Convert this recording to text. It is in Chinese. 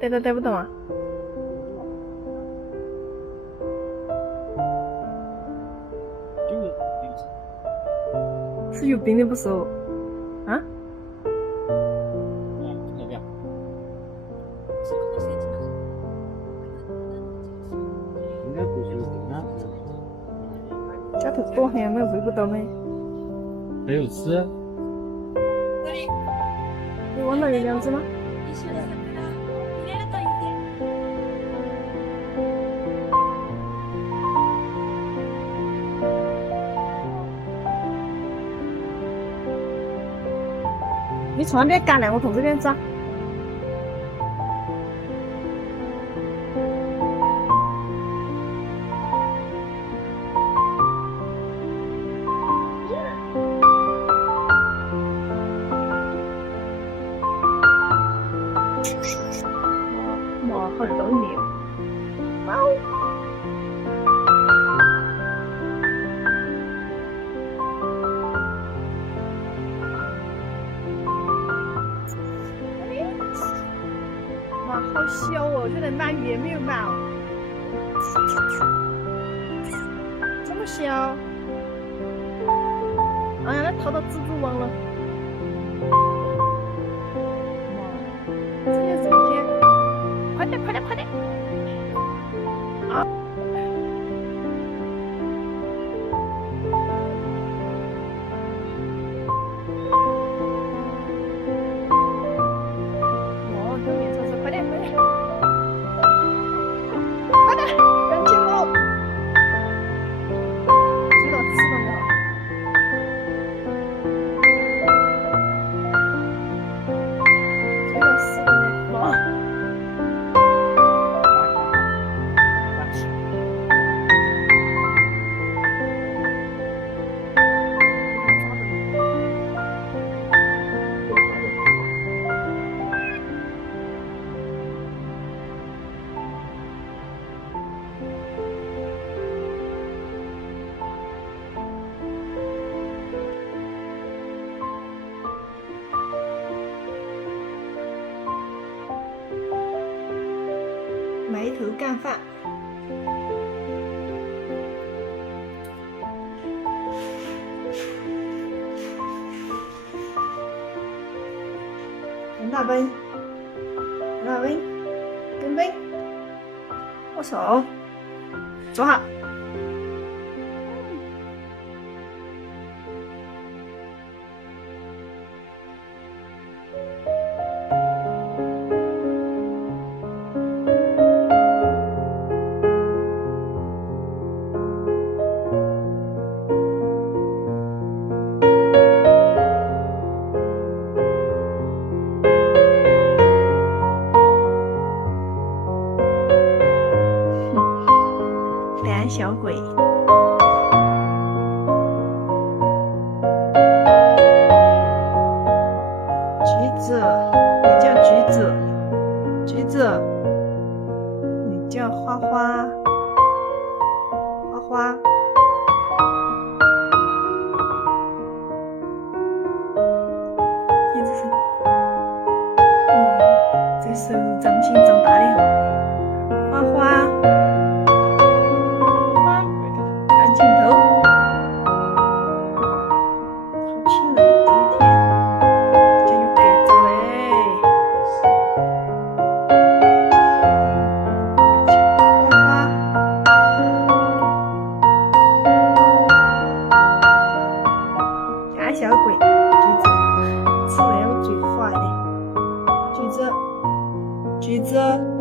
逮都逮不动啊！是有病的不是哦？啊？要不要？应该不是有病啊。家头多还没喂不到没？没有吃。你忘了有2只吗？你从那边赶来，我从这边抓。哇，好动力！猫。哇，好小哦！现在鳗鱼也没有鳗哦，这么小。哎呀，那逃到蜘蛛网了。哇，这有什么天？快点，快点，快点！啊！哦，对面车，快点，快点！快点，赶紧哦！追到翅膀了。追到翅膀了，哇！埋头干饭。陈大奔，陈大奔，奔奔，握手，坐好。胆小鬼。橘子，你叫橘子，橘子，你叫花花，花花。听这声，这手掌心长大了以后，花花。看镜头，好亲人，第一天就有鸽子嘞。花花，胆小鬼，橘子，吃了我最坏的，橘子，橘子。